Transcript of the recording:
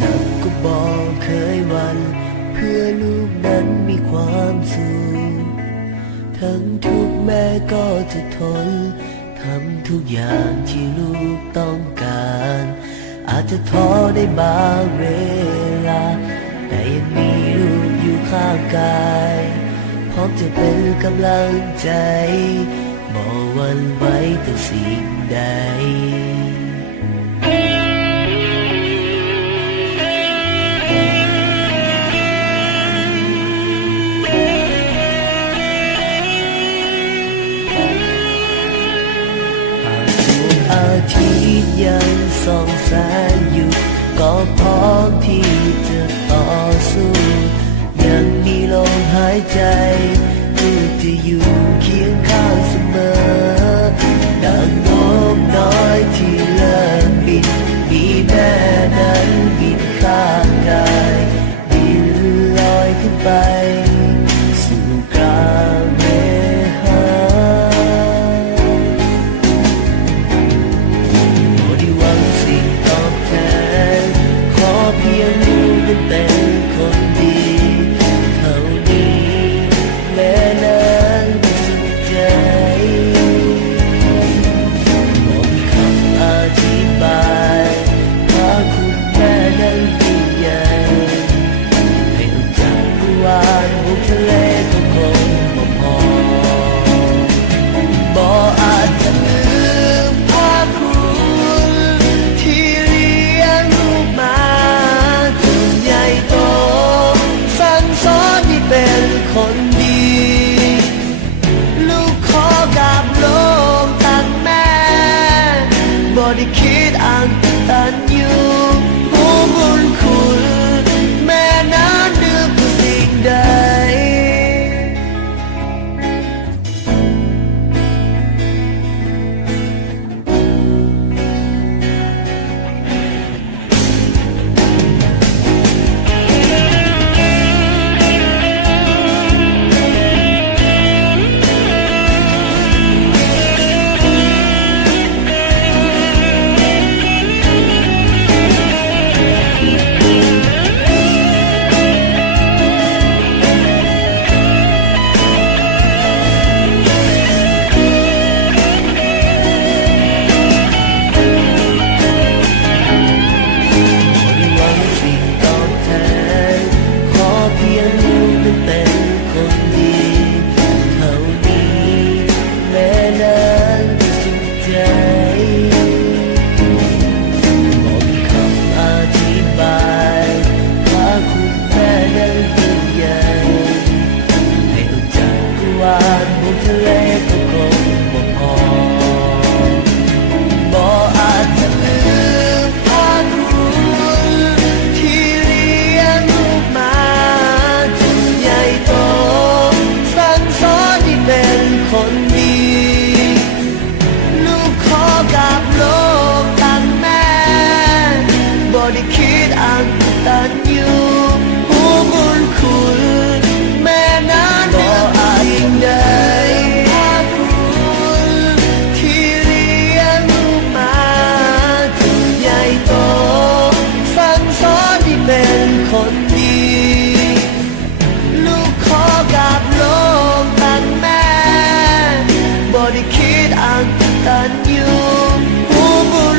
นับก็บอกเคยหวันเพื่อลูกนั้นมีความสุขทั้งทุกแม่ก็จะทนทำทุกอย่างที่ลูกต้องการอาจจะท้อได้บางเวลาแต่ยังมีลูกอยู่ข้างกายพร้อมจะเป็นกำลังใจบ่หวั่นไหวต่อสิ่งใดอาทิตย์ยังส่องแสงอยู่ก็พร้อมที่จะต่อสู้ยังมีลมหายใจลูกจะอยู่เคียงข้างเสมอดังนกน้อยที่เลิกบินมีแม่นั้นบินข้างกายบินลอยขึ้นไปสู่กลางเมฆเพียงลูกนั้นเป็นคนดีเท่านี้แม่นั้นสุขใจบอกคำอธิบายพาคุณแม่นั้นยิ่งใหญ่ให้รู้จักกวานบุกทะเลก็คงบ่พอบ่อาจจะลืมภาพคุณที่เลี้ยงลูกมาเป็นคนดีลูกขอกับโลกตั้งแม่บ่ได้คิดอันตันอยู่หัวบุญคุณแม่นั้นเหนือกว่าสิ่งใดบุกทะเลก็คงบ่พอบ่อาจจะลืมภาพคุณที่เลี้ยงลูกมาจนใหญ่โตสั่งสอนให้เป็นคนดีลูกขอกับโลกตั้งแม่บ่ได้คิดอันตันอยู่หัวบุญคุณแม่นั้นบ่อาจยิ่งใดเป็นคนดีลูกขอกับโลกตั้งแม่บ่ได้คิดอันตันอยู่หัวบุญ